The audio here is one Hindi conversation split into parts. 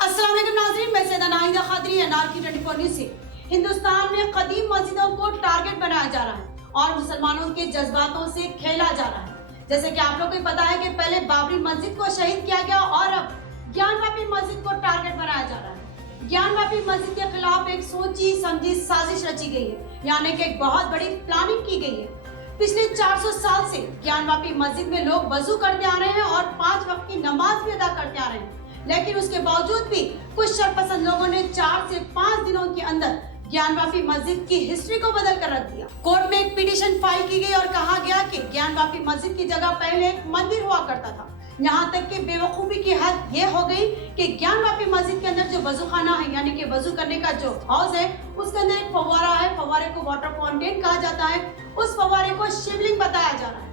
अस्सलाम वालेकुम नाज़रीन, मैं सैयदा नाहिदा खादरी एनआरके 24 न्यूज़ से। हिंदुस्तान में कदीम मस्जिदों को टारगेट बनाया जा रहा है और मुसलमानों के जज्बातों से खेला जा रहा है। जैसे कि आप लोगों को पता है कि पहले बाबरी मस्जिद को शहीद किया गया और अब ज्ञानवापी मस्जिद को टारगेट बनाया जा रहा है। ज्ञानवापी मस्जिद के खिलाफ एक सोची समझी साजिश रची गई है, यानी कि एक बहुत बड़ी प्लानिंग की गई है। पिछले 400 साल से ज्ञानवापी मस्जिद में लोग वजू करते आ रहे हैं और 5 वक्त की नमाज भी अदा करते आ रहे हैं, लेकिन उसके बावजूद भी कुछ शरपसंद लोगों ने 4 से 5 दिनों के अंदर ज्ञानवापी मस्जिद की हिस्ट्री को बदल कर रख दिया। कोर्ट में एक पिटीशन फाइल की गई और कहा गया कि ज्ञानवापी मस्जिद की जगह पहले एक मंदिर हुआ करता था। यहाँ तक कि बेवकूफी की हद ये हो गई कि ज्ञानवापी मस्जिद के अंदर जो वजूखाना है, यानी कि वजू करने का जो हाउस है, उसके अंदर एक फव्वारा है। फव्वारे को वाटर फाउंटेन कहा जाता है। उस फव्वारे को शिवलिंग बताया जा रहा है।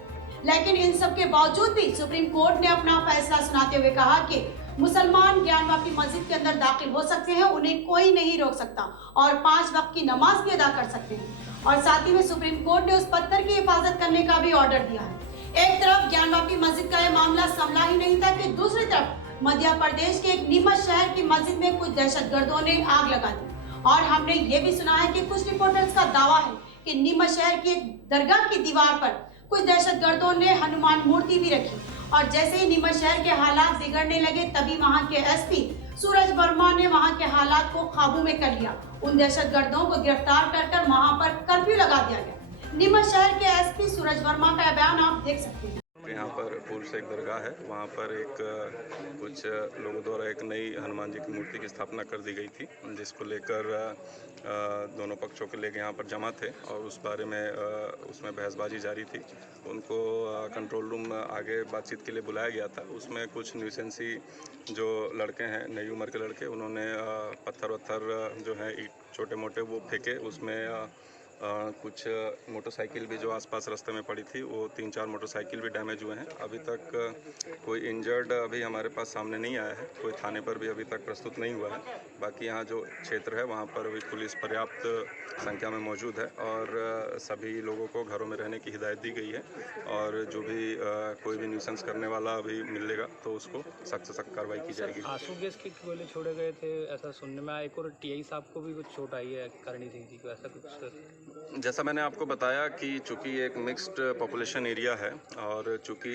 लेकिन इन सब के बावजूद भी सुप्रीम कोर्ट ने अपना फैसला सुनाते हुए कहा कि मुसलमान ज्ञानवापी मस्जिद के अंदर दाखिल हो सकते हैं, उन्हें कोई नहीं रोक सकता और 5 वक्त की नमाज भी अदा कर सकते हैं। और साथ ही में सुप्रीम कोर्ट ने उस पत्थर की हिफाजत करने का भी ऑर्डर दिया है। एक तरफ ज्ञानवापी मस्जिद का यह मामला संभला ही नहीं था कि दूसरी तरफ मध्य प्रदेश के एक नीमच शहर की मस्जिद में कुछ दहशतगर्दों ने आग लगा दी। और हमने ये भी सुना है कि कुछ रिपोर्टर्स का दावा है कि नीमच शहर की एक दरगाह की दीवार पर कुछ दहशतगर्दों ने हनुमान मूर्ति भी रखी। और जैसे ही नीमच शहर के हालात बिगड़ने लगे, तभी वहां के एसपी सूरज वर्मा ने वहां के हालात को काबू में कर लिया। उन दहशतगर्दों को गिरफ्तार कर वहां पर कर्फ्यू लगा दिया गया। नीमच शहर के एसपी सूरज वर्मा का बयान आप देख सकते हैं। यहाँ पर पूर्व से एक दरगाह है, वहाँ पर कुछ लोगों द्वारा एक नई हनुमान जी की मूर्ति की स्थापना कर दी गई थी, जिसको लेकर दोनों पक्षों के लेकर यहाँ पर जमा थे और उस बारे में उसमें बहसबाजी जारी थी। उनको कंट्रोल रूम आगे बातचीत के लिए बुलाया गया था। उसमें कुछ न्यूसेंसी जो लड़के हैं, नई उम्र के लड़के, उन्होंने पत्थर वत्थर जो है छोटे मोटे वो फेंके। उसमें कुछ मोटरसाइकिल भी जो आसपास रास्ते में पड़ी थी, वो 3-4 मोटरसाइकिल भी डैमेज हुए हैं। अभी तक कोई इंजर्ड अभी हमारे पास सामने नहीं आया है, कोई थाने पर भी अभी तक प्रस्तुत नहीं हुआ है। बाकी यहाँ जो क्षेत्र है वहाँ पर अभी पुलिस पर्याप्त संख्या में मौजूद है और सभी लोगों को घरों में रहने की हिदायत दी गई है। और जो भी कोई भी न्यूसेंस करने वाला अभी मिलेगा तो उसको सख्त से सख्त कार्रवाई की जाएगी। आंसू गैस के गोले छोड़े गए थे, ऐसा सुनने में आया। एक और टीआई साहब को भी कुछ चोट आई है, करणी सिंह जी को, ऐसा कुछ। जैसा मैंने आपको बताया कि चूँकि एक मिक्स्ड पॉपुलेशन एरिया है और चूँकि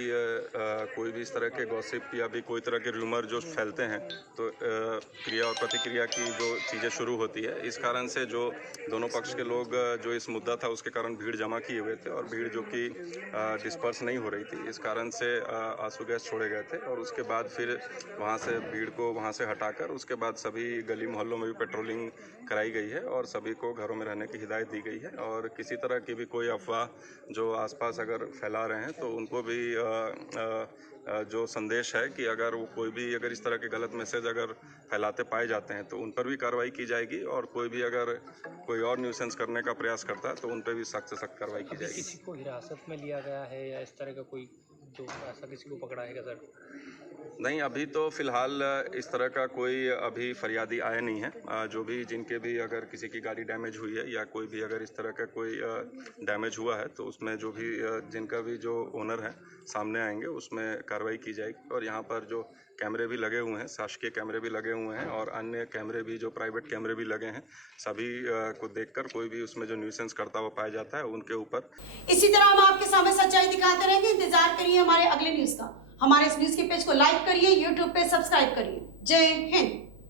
कोई भी इस तरह के गॉसिप या भी कोई तरह के र्यूमर जो फैलते हैं तो क्रिया और प्रतिक्रिया की जो चीज़ें शुरू होती है, इस कारण से जो दोनों पक्ष के लोग जो इस मुद्दा था उसके कारण भीड़ जमा किए हुए थे और भीड़ जो कि डिस्पर्स नहीं हो रही थी, इस कारण से आंसू गैस छोड़े गए थे। और उसके बाद फिर वहाँ से भीड़ को वहाँ से हटाकर उसके बाद सभी गली मोहल्लों में भी पेट्रोलिंग कराई गई है और सभी को घरों में रहने की हिदायत दी गई है। और किसी तरह की भी कोई अफवाह जो आसपास अगर फैला रहे हैं तो उनको भी जो संदेश है कि अगर वो कोई भी अगर इस तरह के गलत मैसेज अगर फैलाते पाए जाते हैं तो उन पर भी कार्रवाई की जाएगी। और कोई भी अगर कोई और न्यूसेंस करने का प्रयास करता है तो उन पर भी सख्त से सख्त कार्रवाई की जाएगी। किसी को हिरासत में लिया गया है या इस तरह का कोई जो ऐसा किसी को पकड़ा है क्या सर? नहीं, अभी तो फिलहाल इस तरह का कोई अभी फरियादी आया नहीं है। जो भी जिनके भी अगर किसी की गाड़ी डैमेज हुई है या कोई भी अगर इस तरह का कोई डैमेज हुआ है तो उसमें जो भी जिनका भी जो ओनर है सामने आएंगे, उसमें कार्रवाई की जाएगी। और यहाँ पर जो कैमरे भी लगे हुए हैं, शासकीय कैमरे भी लगे हुए हैं और अन्य कैमरे भी जो प्राइवेट कैमरे भी लगे हैं, सभी को देखकर कोई भी उसमें जो न्यूसेंस करता हुआ पाया जाता है उनके ऊपर। इसी तरह हम आपके सामने सच्चाई दिखाते रहेंगे। इंतजार करिए हमारे अगले न्यूज का। हमारे इस न्यूज के पेज को लाइक करिए, यूट्यूब पे सब्सक्राइब करिए। जय हिंद।